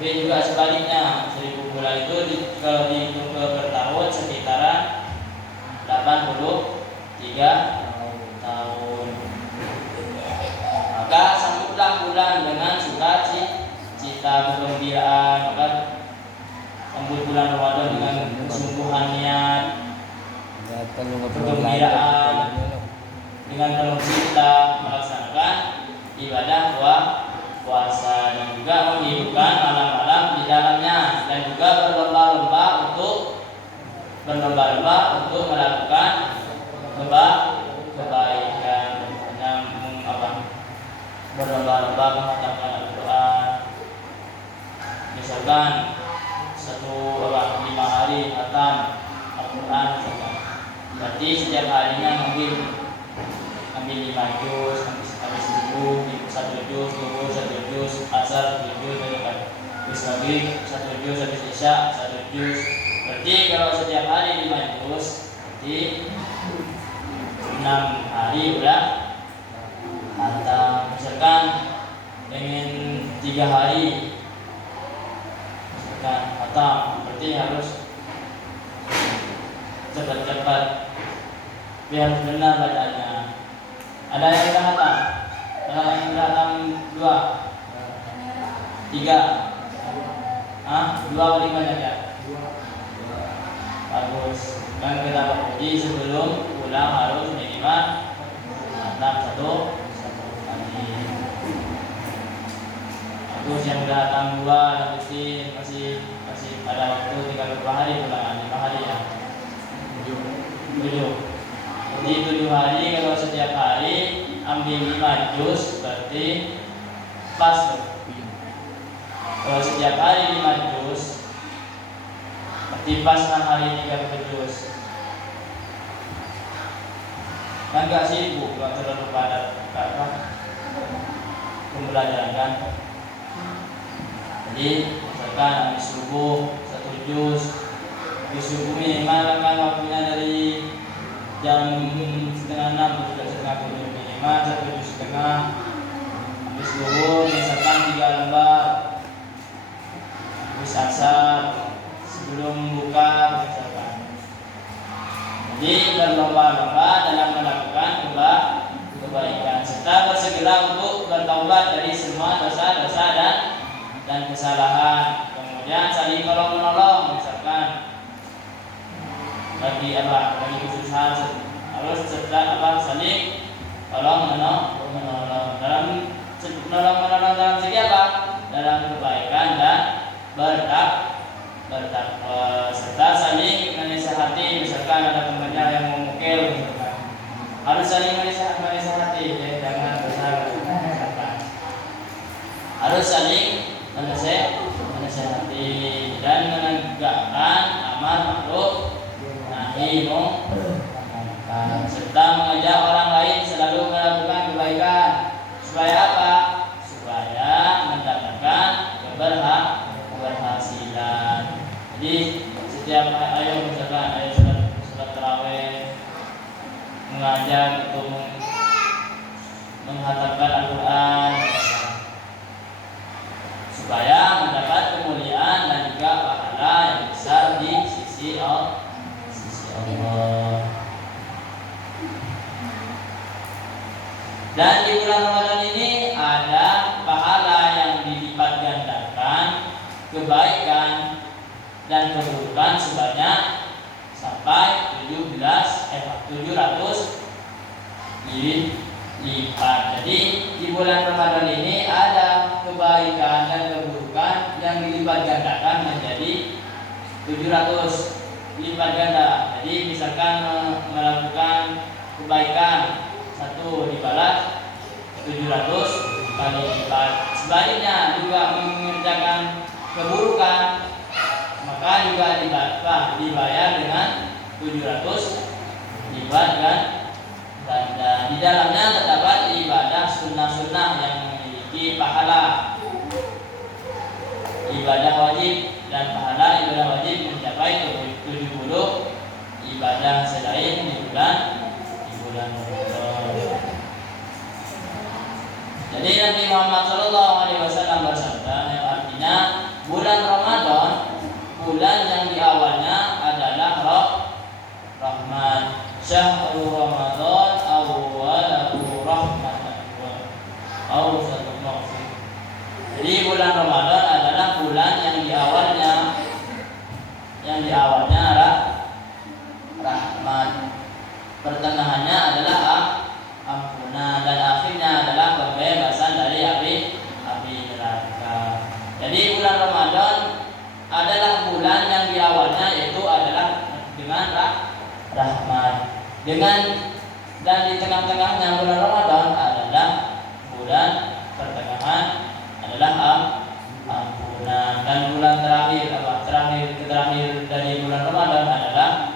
Tapi juga sebaliknya 1000 bulan itu kalau dihitung per tahun sekitaran 83 tahun. Maka sambutlah bulan dengan sukacita kegembiraan. Maka sambut bulan Ramadan dengan kesungguhan niat, kegembiraan, dengan penuh cinta melaksanakan ibadah puasa dan juga menghidupkan malam-malam di dalamnya, dan juga berlomba-lomba untuk melakukan kebaikan, berlomba-lomba mengatakan Al-Quran. Misalkan 5 hari khatam Al-Quran, berarti setiap harinya ambil 5 juz, habis subuh 1 juz, zuhur 1 juz, asar 1 juz, habis maghrib 1 juz, habis isya 1 juz. Berarti kalau setiap hari 5 juz, berarti 6 hari udah khatam. Misalkan ingin 3 hari misalkan khatam, berarti harus cepat-cepat biar benar bacaannya. Ada yang udah khatam? Ada yang udah khatam 2? 3? 2 paling banyak ya? Bagus. Kan kita jadi sebelum pulang harus minimal khatam 1 kali. Bagus. Yang udah khatam 2 masih ada waktu 32 hari pulang, 5 hari ya. 7. Jadi 7 hari, kalau setiap hari ambil 5 juz berarti pas tuh. Kalau setiap hari 5 juz berarti pas 6 hari 30 juz. Kan gak sibuk, gak terlalu padat pembelajaran kan. Jadi misalkan habis subuh 1 juz, habis subuh minimal kan waktunya dari jam 5:30 sudah setengah 7 minimal 1 juz setengah. Habis zuhur misalkan 3 lembar, habis asar sebelum buka misalkan. Jadi berlomba-lomba dalam melakukan kebaikan serta bersegera untuk bertaubat dari semua dosa-dosa dan kesalahan. Kemudian saling tolong-menolong, misalkan bagi kesusahan harus saling tolong-menolong dalam segi apa? Dalam kebaikan dan bertakwa, serta saling menasihati. Misalkan ada temannya yang memukul, misalkan harus saling menasihati, jangan besar. Harus saling menasihati dan menegakkan amar ma'ruf nahi munkar, serta mengajak orang lain selalu melakukan kebaikan. Supaya apa? Supaya mendapatkan keberhasilan. Jadi setiap misalkan sholat tarawih, mengajak untuk menghatamkan Al-Quran, supaya mendapat kemuliaan dan juga pahala yang besar di sisi Allah. Dan di bulan Ramadan ini ada pahala yang dilipat gandakan, kebaikan dan keburukan sebanyak sampai 700 lipat. Jadi di bulan Ramadan ini ada kebaikan dan keburukan yang dilipat gandakan menjadi 700 lipat ganda. Jadi misalkan melakukan kebaikan 1 dibalas 700 kali lipat. Sebaliknya juga mengerjakan keburukan, maka juga dibayar dengan 700 lipat ganda. Di dalamnya terdapat ibadah sunnah-sunnah yang memiliki pahala ibadah wajib, dan pahala ibadah wajib mencapai 70 ibadah selain di bulan Ramadan. Jadi Nabi Muhammad SAW bersabda, yang artinya Jadi bulan Ramadan adalah bulan yang di awalnya rahmat, pertengahannya adalah ampunan, dan akhirnya adalah pembebasan dari api neraka. Jadi bulan Ramadan adalah bulan yang di awalnya itu adalah dengan rahmat, dan di tengah-tengahnya bulan Ramadan adalah bulan pertengahan adalah ampunan, dan bulan terakhir dari bulan Ramadan adalah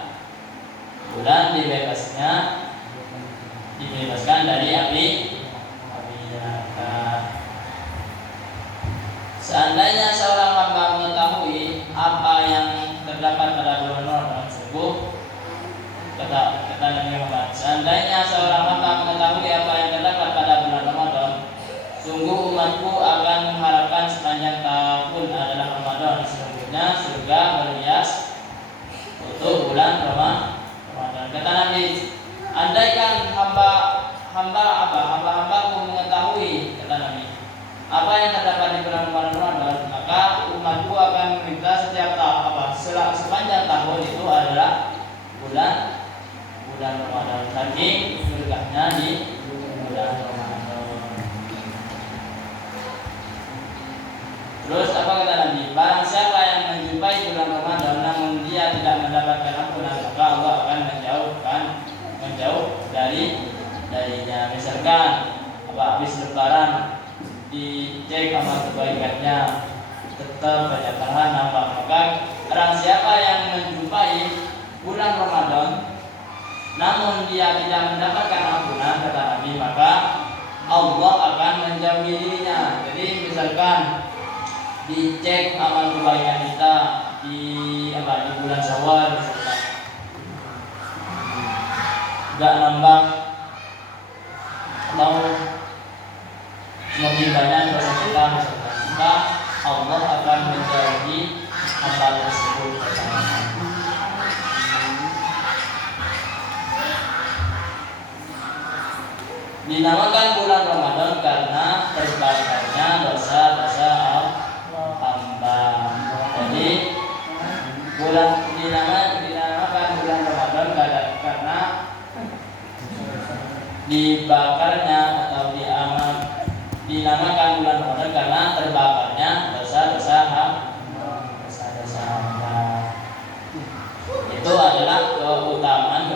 bulan dibebaskan dari api neraka. Seandainya seorang hamba mengetahui apa yang terdapat pada bulan Ramadan, kata Nabi Muhammad, seandainya seorang hamba mengetahui apa yang terdapat pada bulan Ramadan, sungguh umatku akan mengharapkan sepanjang tahun adalah Ramadan, sesungguhnya surga berhias untuk bulan Ramadan. Kata Nabi, andaikan hamba-hambaku mengetahui, kata Nabi, apa yang terdapat di bulan Ramadan, maka umatku akan meminta sepanjang tahun itu adalah bulan Ramadan, saking surganya di bulan Ramadan. Terus apa kata Nabi? Barang siapa yang menjumpai bulan Ramadan namun dia tidak mendapatkan ampunan, maka Allah akan menjauh darinya. Misalkan habis lebaran dicek amal kebaikannya, tetap banyak tahan nampak. Maka barang siapa yang menjumpai bulan Ramadan namun dia tidak mendapatkan ampunan, kata Nabi, maka Allah akan menjauhi dirinya. Jadi misalkan dicek amal kebaikan kita di bulan Syawal, nggak nambah atau semakin banyak dosa kita, maka Allah akan menjauhi hamba tersebut. Dinamakan bulan Ramadan karena terbakarnya dosa-dosa hamba. Jadi dinamakan bulan Ramadan karena dibakarnya atau dinamakan bulan Ramadan karena terbakarnya dosa-dosa hamba. Itu adalah keutamaan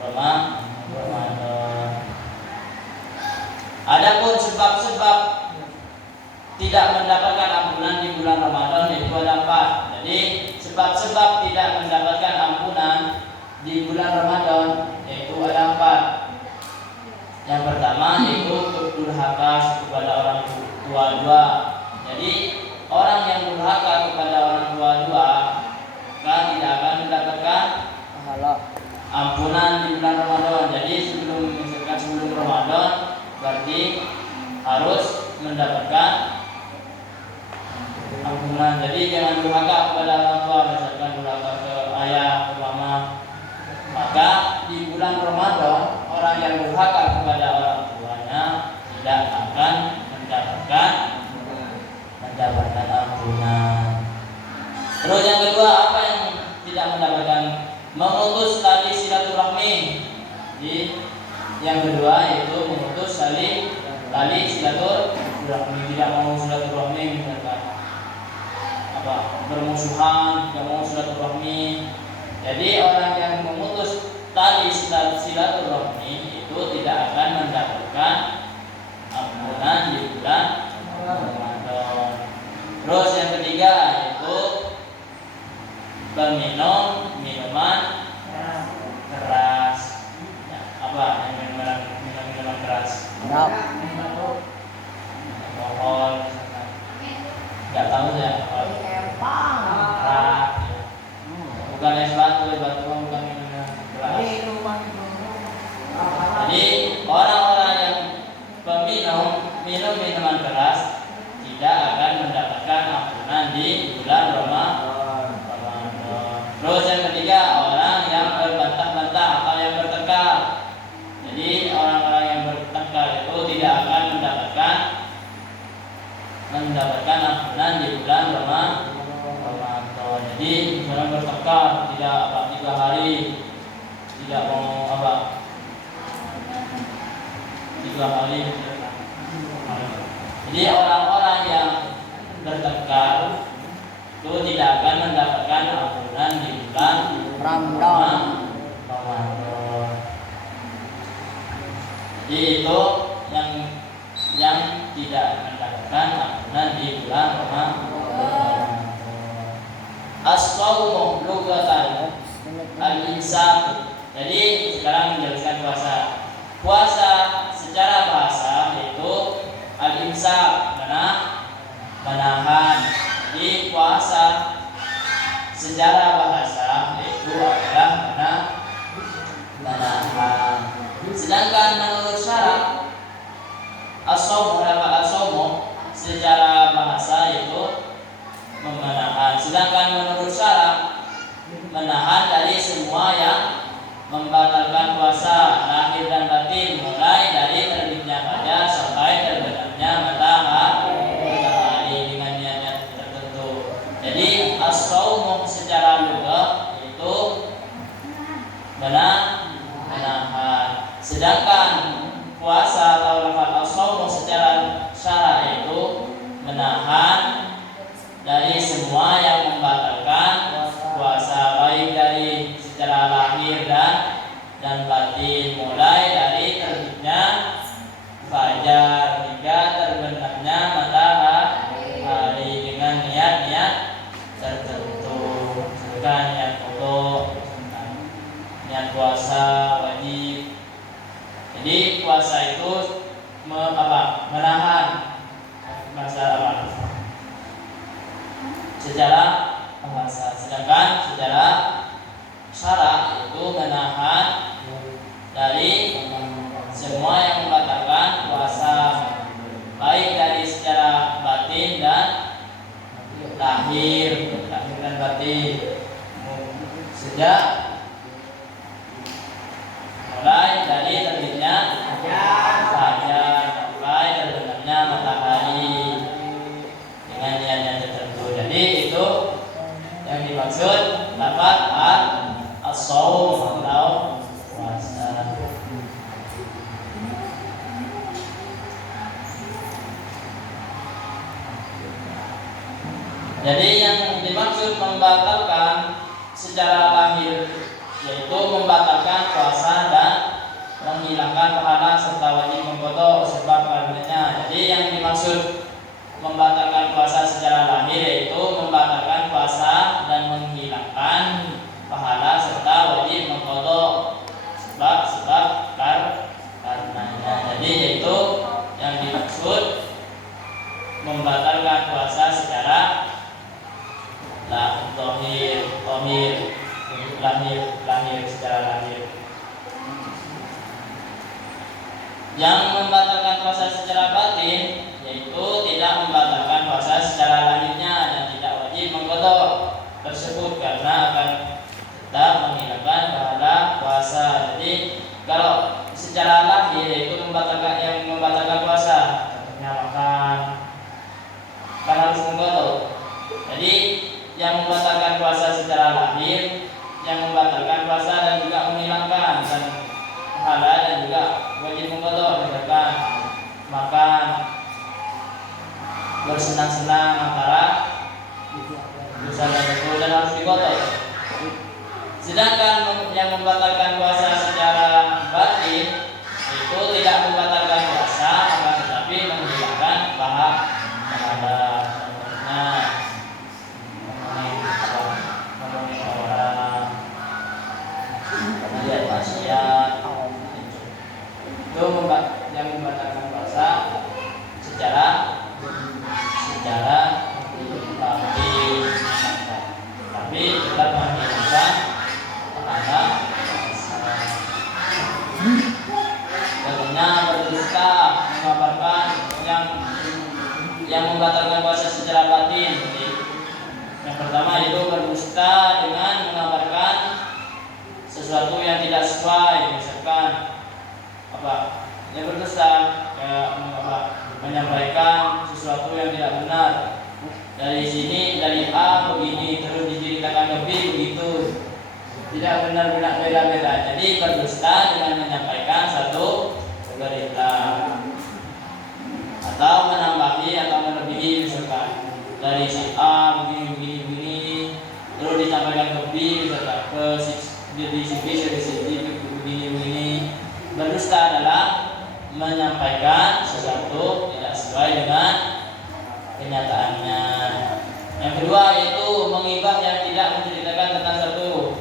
Ramadan. Adapun sebab-sebab tidak mendapatkan ampunan di bulan Ramadan itu ada 4. Jadi sebab-sebab tidak mendapatkan ampunan di bulan Ramadan yaitu ada 4. Yang pertama yaitu durhaka kepada orang tua dua. Jadi orang yang durhaka kepada orang tua dua tidak akan mendapatkan ampunan di bulan Ramadan. Jadi sebelum Ramadan berarti harus mendapatkan ampunan. Jadi jangan durhaka kepada orang tua, misalkan durhaka ke ayah, ke mama. Maka di bulan Ramadan orang yang durhaka kepada orang tuanya tidak akan mendapatkan ampunan. Terus yang kedua, apa yang tidak mendapatkan? Memutus tali silaturahmi. Yang kedua yaitu memutus tali silaturahmi, tidak mau silaturahmi, misalkan bermusuhan, tidak mau silaturahmi. Jadi orang yang memutus tali silaturahmi itu tidak akan mendapatkan ampunan di bulan Ramadan. Terus yang ketiga yaitu berminum minuman keras. Minuman keras. Alkohol, nggak tahu ya. Bukan es batu, bukan minuman keras. Jadi orang-orang yang minum minuman keras tidak akan mendapatkan ampunan di bulan Ramadan. Terus yang ketiga, orang yang berbantah-bantah atau yang bertengkar. Jadi orang-orang yang bertengkar itu tidak akan mendapatkan mendapatkan ampunan di bulan Ramadan. Jadi misalnya bertekad tidak 3 hari tidak mau 3 hari. Jadi orang-orang yang bertekad itu tidak akan mendapatkan ampunan di bulan Ramadan. Jadi itu yang tidak mendapatkan ampunan di bulan Ramadan. As-shaumu lugatan al-imsak. Jadi sekarang menjelaskan puasa. Puasa secara bahasa yaitu al-imsak, menahan. Jadi puasa secara bahasa yaitu adalah menahan. Sedangkan menurut syarak as-shaumu secara bahasa yaitu menahan. Sedangkan menurut syarak menahan dari semua yang membatalkan puasa lahir dan batin, mulai dari terbitnya fajar sampai terbenamnya matahari dengan niat tertentu. Jadi as-shaum secara lugah itu menahan. Sedangkan puasa atau lafaz as-shaum secara syarak itu menahan dari semua yang membatalkan puasa, baik dari secara lahir dan batin, mulai dari terbitnya fajar hingga terbenamnya matahari dengan niat-niat tertentu. Misalkan niat pokok, niat puasa wajib. Jadi puasa itu menahan masalah secara bahasa, sedangkan secara syarak itu menahan dari semua yang membatalkan puasa, baik dari secara batin dan lahir dan batin, sejak mulai dari terbitnya fajar sampai terbenamnya matahari dengan niat tertentu. Jadi itu yang dimaksud lafaz as-shaum atau puasa. Jadi yang dimaksud membatalkan secara lahir yaitu membatalkan puasa dan menghilangkan pahala serta wajib mengqadha sebab karenanya. Jadi yang dimaksud membatalkan puasa secara lahir yaitu membatalkan puasa dan menghilangkan pahala serta wajib mengqadha sebab karenanya. Jadi yaitu yang dimaksud membatalkan puasa secara lahir secara lahir. Yang membatalkan puasa secara batin yaitu tidak membatalkan puasa secara lahirnya dan tidak wajib mengqadha tersebut karena akan tetap menghilangkan pahala puasa. Jadi kalau secara lahir yaitu membatalkan puasa, contohnya makan kan harus mengqadha. Jadi yang membatalkan puasa secara lahir, yang membatalkan puasa dan juga menghilangkan dan pahala dan juga wajib mengqadha, misalkan makan, bersenang-senang antara dosa dan itu dan harus diqadha. Sedangkan yang membatalkan puasa secara batin itu tidak membatalkan puasa akan tetapi menghilangkan pahala. Ngomongin orang, melihat maksiat, itu yang membatalkan puasa secara batin, tapi tetap menghilangkan pahala. Contohnya berdusta, mengabarkan yang membatalkan puasa secara batin. Yang pertama itu berdusta dengan mengabarkan sesuatu yang tidak sesuai, misalkan yang berdusta kayak menyampaikan sesuatu yang tidak benar. Dari sini, dari A begini, terus diceritakan lebih begitu, tidak benar beda-beda. Jadi berdusta dengan menyampaikan satu berita, atau menambahi atau melebihi, misalkan dari si A begini, terus disampaikan ke B, misalkan ke si B begini. Berdusta adalah menyampaikan sesuatu tidak sesuai dengan kenyataannya. Yang kedua yaitu menghibah yang tidak menceritakan tentang sesuatu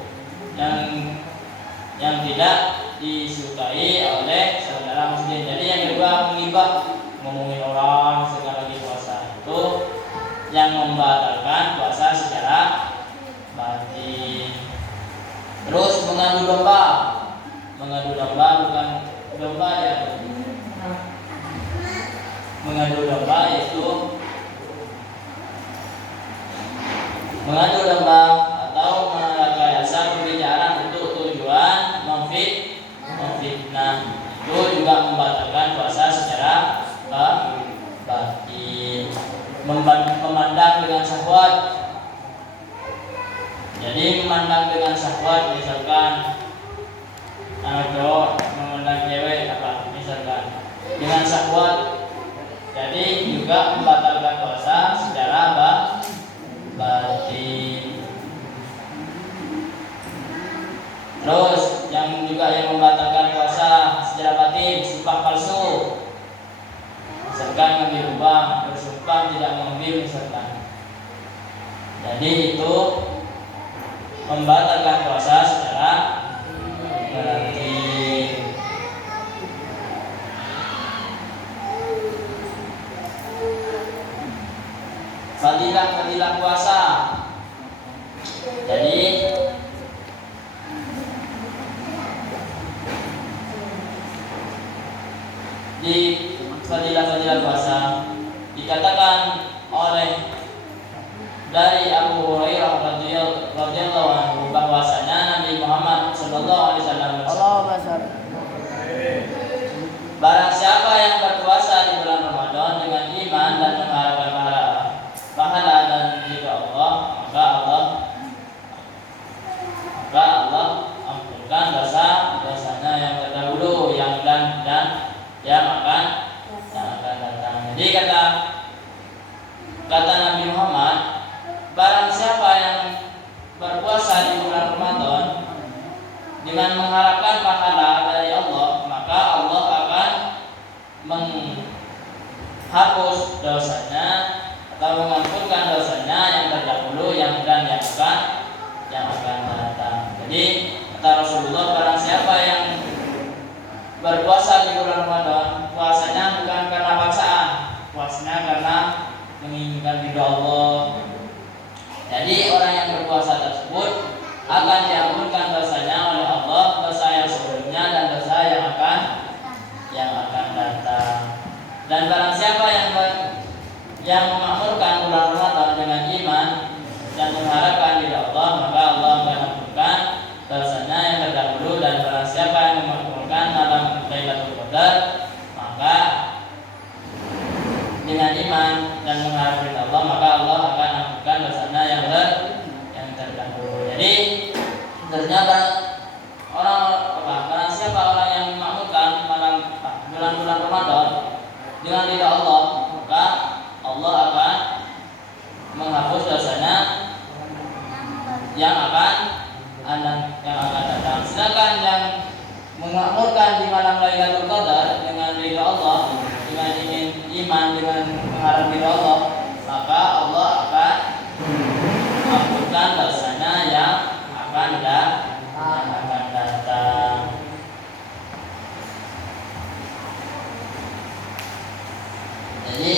yang tidak disukai oleh saudara muslim. Jadi yang kedua menghibah, ngomongin orang segala lagi puasa, itu yang membatalkan puasa secara batin. Terus mengadu domba bukan domba ya. Mengadu domba yaitu mengadu domba atau merekayasa pembicaraan untuk tujuan memfitnah, itu juga membatalkan puasa secara batin. Memandang dengan syahwat. Jadi memandang dengan syahwat, misalkan anak cowok memandang cewek misalkan dengan syahwat, jadi juga membatalkan puasa secara batin. Terus yang membatalkan puasa secara batin, sumpah palsu, misalkan ngambil uang, bersumpah tidak mengambil misalkan. Jadi itu membatalkan puasa secara batin. Fadilah puasa. Jadi di fadilah puasa dikatakan oleh dari Abu Hurairah radhiyallahu anhu bahwasanya Nabi Muhammad sallallahu alaihi wasallam bersabda, barang siapa yang berpuasa di bulan Ramadan dengan iman dan mengharapkan pahala dan ridha Allah, maka Allah ampunkan dosanya yang terdahulu, yang dan yang akan datang. Jadi kata Nabi Muhammad, barang siapa yang berpuasa di bulan Ramadan dengan mengharapkan pahala dari Allah, maka Allah akan menghapus dosanya atau mengampunkan dosanya yang terdahulu, yang dan yang akan datang. Jadi kata Rasulullah, barang siapa yang berpuasa di bulan Ramadan, puasanya bukan karena paksaan, puasanya karena menginginkan ridha Allah. Jadi orang yang berpuasa tersebut akan diampunkan dosanya oleh Allah, dosa yang sebelumnya dan dosa yang akan datang. Dan barang siapa yang memakmurkan bulan Ramadan dengan iman dan mengharapkan ridha Allah, maka Allah akan ampunkan dosanya yang terdahulu. Dan barang siapa yang memakmurkan malam Lailatul Qadar, maka dengan iman dan mengharapkan ridha Allah, maka Allah akan ampunkan dosanya yang terdahulu. Jadi ternyata barang siapa orang yang memakmurkan malam bulan Ramadan dengan ridha Allah, maka Allah akan menghapus dosanya yang akan datang. Sedangkan yang memakmurkan di malam Lailatul Qadar dengan ridha Allah, dengan ingin iman, dengan mengharap ridha Allah, maka Allah akan mengampunkan dosanya yang akan datang. Jadi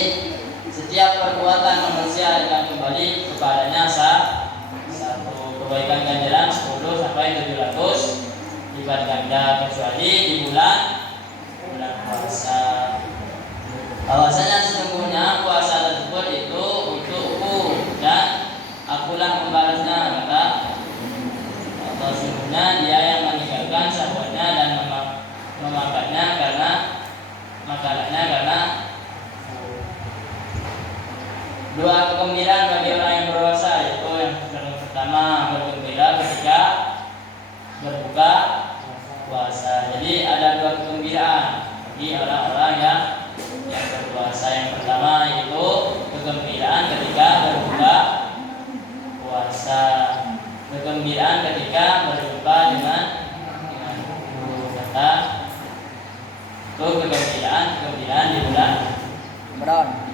setiap perbuatan manusia akan kembali kepadanya satu kebaikan ganjaran 10 sampai 700 lipat ganda, kecuali di bulan puasa. Bahwasanya sesungguhnya puasa tersebut itu untukku dan akulah membalasnya, kata Allah. Sesungguhnya dia yang meninggalkan syahwatnya dan memakannya karena Dua kegembiraan bagi orang yang berpuasa, yaitu yang pertama bergembira ketika berbuka puasa. Jadi ada dua kegembiraan bagi orang-orang yang berpuasa. Yang pertama yaitu kegembiraan ketika berbuka puasa, kegembiraan ketika berjumpa dengan guru. Kata itu kegembiraan di bulan Ramadan.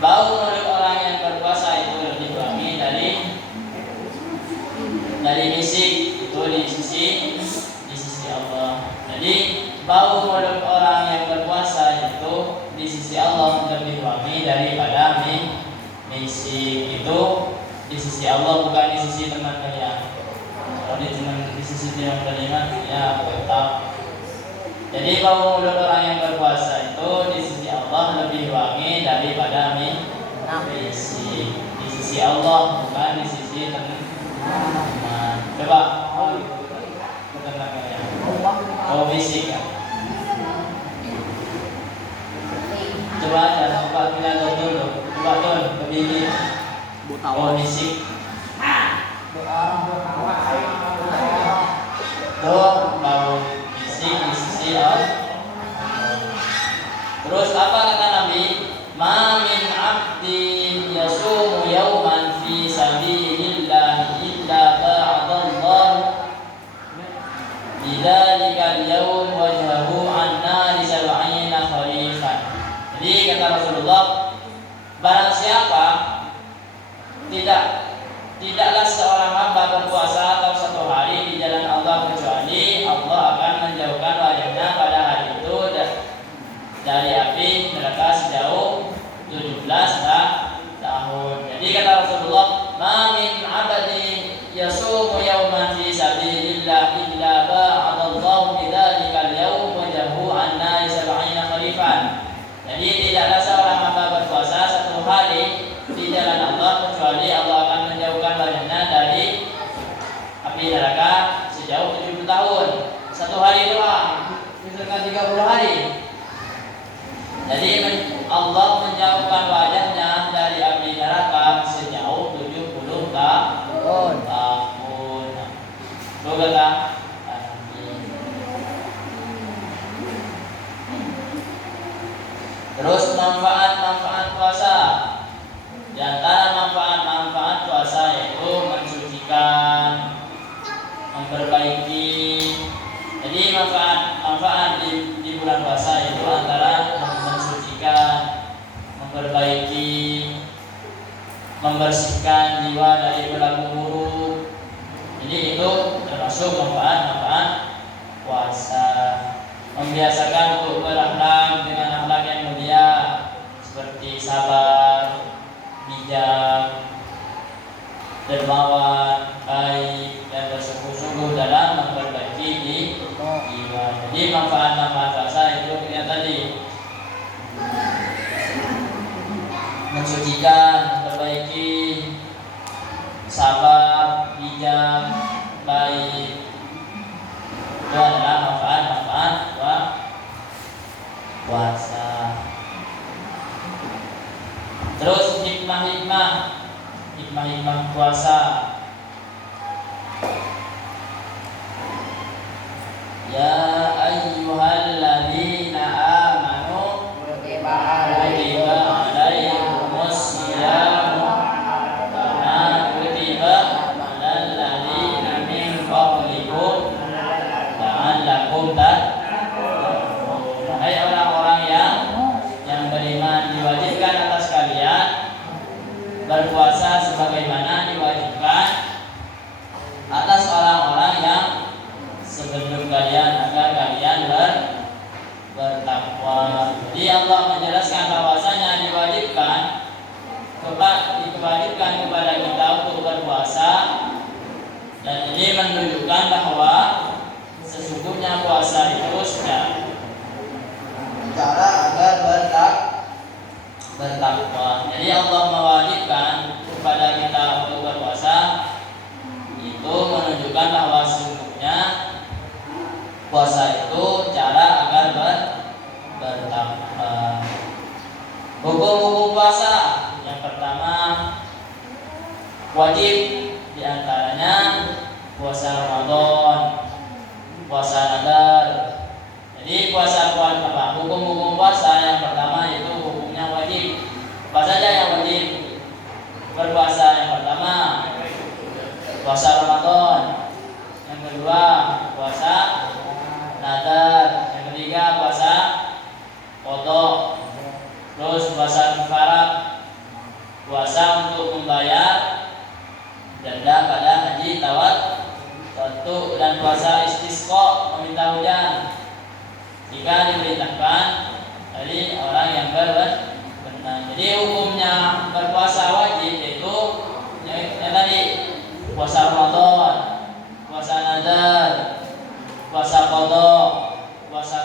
Bau mulut orang yang berpuasa itu lebih wangi dari misik, itu di sisi Allah. Jadi bau mulut orang yang berpuasa itu di sisi Allah lebih wangi daripada misik. Itu di sisi Allah, bukan di sisi teman kalian. Kalau di sisi teman kalian ya tetap. Jadi bau mulut orang yang berpuasa itu di sisi Allah lebih wangi daripada misik. Di sisi Allah, bukan di sisi teman. Coba ketenangannya. Oh misik kan? Coba kita dulu. Coba tuh kebili. Oh misik. Tuh bau misik di sisi Allah. Terus apa kata Nabi? Ma min abdin yasumu yawman fi sabilillah illa ba'adallah bidzalika al-yawm wajhahu an-nari sab'ina kharifan. Jadi kata Rasulullah, barang siapa tidaklah seorang hamba berpuasa atau satu hari di jalan Allah kecuali Allah akan menjauhkan wajahnya pada hari itu dari api neraka sejauh 17 tahun. Jadi kata Rasulullah, ma min abadi yasumu yawman fi sabilillah illa ba'adallahu bidzalika al-yawm wajhahu an-nari sab'ina kharifan. Jadi tidaklah seorang hamba berpuasa satu hari di jalan Allah kecuali Allah akan menjauhkan wajahnya dari api neraka sejauh 70 tahun. Satu hari doang, misalkan 30 hari. Jadi Allah menjauhkan wajahnya dari api neraka sejauh 70 tahun. Itu kata terus manfaat puasa. Di antara manfaat puasa yaitu mensucikan, memperbaiki. Jadi manfaat di bulan puasa itu antara mensucikan, memperbaiki, membersihkan jiwa dari perilaku buruk. Jadi itu termasuk manfaat puasa. Membiasakan untuk berakhlak dengan akhlak yang mulia seperti sabar, bijak, dermawan, baik, dan bersungguh-sungguh dalam memperbaiki jiwa. Jadi manfaat puasa itu kita tadi mensucikan, memperbaiki, sabar, bijak, baik. Itu adalah manfaat puasa. Terus hikmah puasa. Ya ayyuhalladzina amanu kutiba alaikumus syiyamu kama kutiba alal ladzina min qablikum la'allakum tattaqun. Hai orang-orang yang beriman, diwajibkan atas kalian berpuasa sebagaimana diwajibkan atas orang-orang yang sebelum kalian agar kalian bertakwa. Jadi Allah menjelaskan bahwasanya diwajibkan kepada kita untuk berpuasa, dan ini menunjukkan bahwa sesungguhnya puasa itu cara agar bertakwa. Jadi Allah mewajibkan kepada kita untuk berpuasa, itu menunjukkan bahwa sesungguhnya puasa itu cara agar bertakwa. Hukum-hukum puasa yang pertama wajib, diantaranya puasa Ramadan, puasa nadar. Jadi hukum-hukum puasa yang pertama yaitu hukumnya wajib. Apa saja yang wajib berpuasa? Yang pertama puasa Ramadan, yang kedua puasa nadar, yang ketiga puasa qadha, terus puasa kafarat, puasa untuk membayar denda pada haji tawatur, dan puasa istisqa, meminta hujan jika diperintahkan dari orang yang berwenang. Jadi hukumnya berpuasa wajib yaitu yang tadi puasa Ramadan, puasa nadar, puasa qadha, puasa